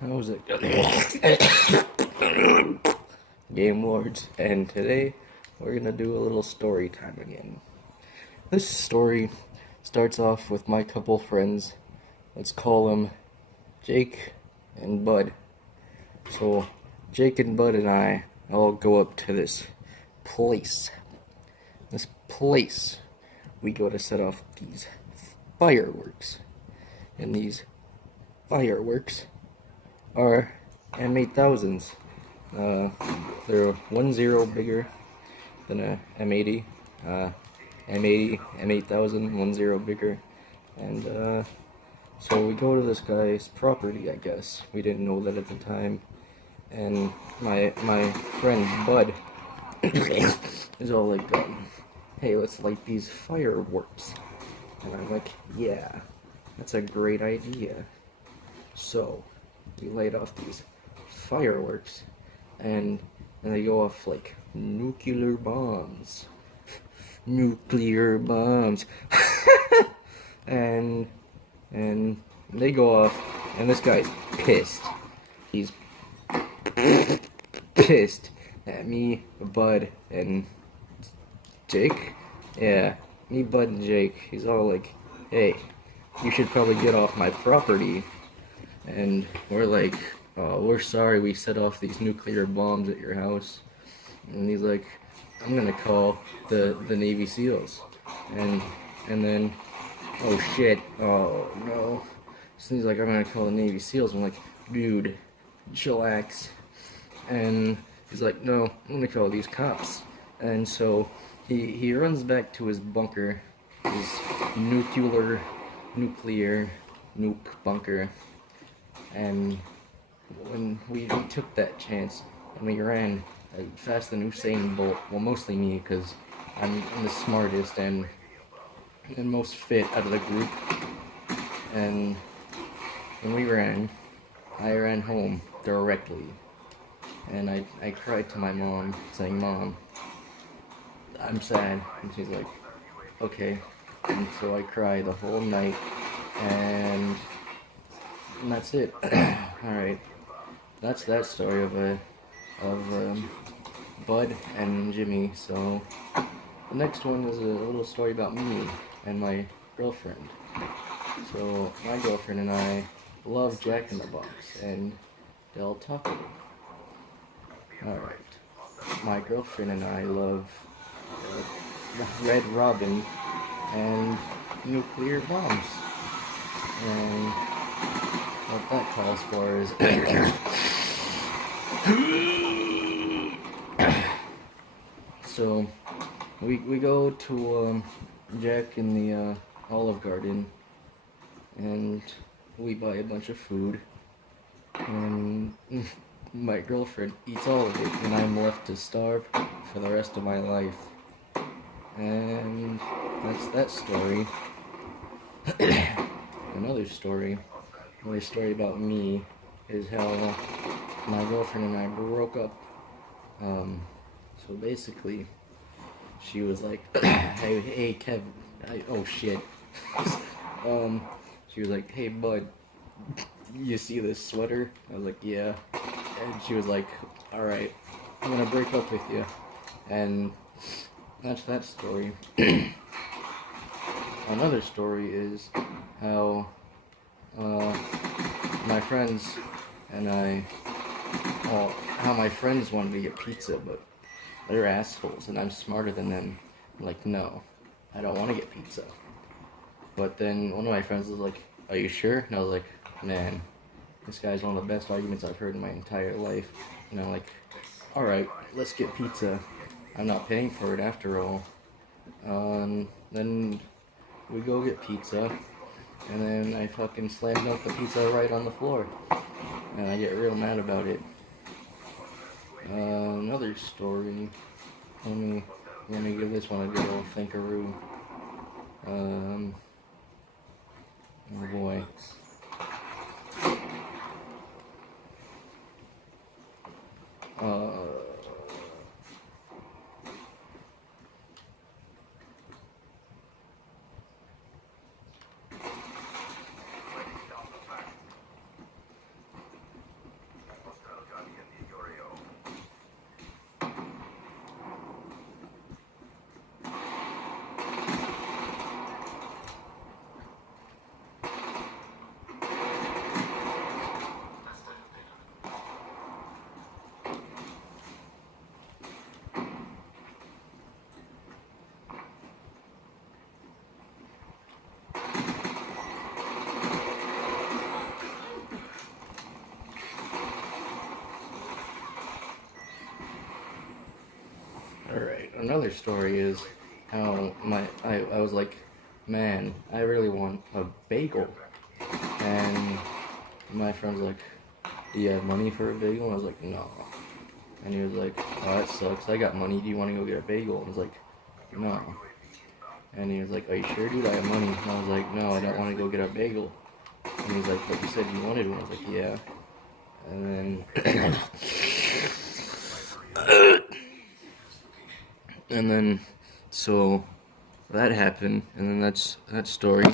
How's it Game Lords, and today we're gonna do a little story time again. This story starts off with my couple friends. Let's call them Jake and Bud. So Jake and Bud and I all go up to this place. We go to set off these fireworks. And these fireworks are M8000s. They're 1 0 bigger than a M80. M80, M8000, 1 0 bigger. And so we go to this guy's property, I guess. We didn't know that at the time. And my friend Bud is all like, hey, let's light these fireworks. And I'm like, yeah, that's a great idea. So we light off these fireworks, and they go off like nuclear bombs. Nuclear bombs. and they go off, and this guy's pissed. He's pissed at me, Bud, and Jake. Yeah, me, Bud, and Jake. He's all like, hey, you should probably get off my property. And we're like, oh, we're sorry we set off these nuclear bombs at your house. And he's like, I'm gonna call the Navy SEALs. And then, oh shit, oh no. So he's like, I'm gonna call the Navy SEALs. I'm like, dude, chillax. And he's like, no, I'm gonna call these cops. And so he runs back to his bunker, his nuclear nuke bunker. And when we took that chance and we ran faster than Usain Bolt, well, mostly me, because I'm the smartest and most fit out of the group. And when we ran, I ran home directly, and I cried to my mom, saying, Mom, I'm sad. And she's like, okay. And so I cried the whole night, and that's it. Alright, that's that story of Bud and Jimmy. So the next one is a little story about me and my girlfriend. So my girlfriend and I love Jack in the Box and Del Taco. Alright, my girlfriend and I love Red Robin and nuclear bombs. And what that calls for is so we go to Jack in the Olive Garden, and we buy a bunch of food, and my girlfriend eats all of it, and I'm left to starve for the rest of my life. And that's that story. Another story about me is how my girlfriend and I broke up. So basically, she was like, hey Kev, oh shit. She was like, hey Bud, you see this sweater? I was like, yeah. And she was like, alright, I'm gonna break up with you. And that's that story. Another story is how my friends and I, well, how my friends wanted to get pizza, but they're assholes, and I'm smarter than them. I'm like, no, I don't want to get pizza. But then one of my friends was like, are you sure? And I was like, man, this guy's one of the best arguments I've heard in my entire life. And I'm like, alright, let's get pizza. I'm not paying for it after all. Then we go get pizza, and then I fucking slam dunk the pizza right on the floor. And I get real mad about it. Another story. Let me give this one a good old thinkaroo. Oh boy. another story is how I was like, man, I really want a bagel. And my friend's like, do you have money for a bagel? And I was like, no. And he was like, oh, that sucks. I got money. Do you want to go get a bagel? And I was like, no. And he was like, are you sure, dude? I have money. And I was like, no, I don't want to go get a bagel. And he was like, but you said you wanted one. I was like, yeah. And then, and then, so that happened. And then that's that story.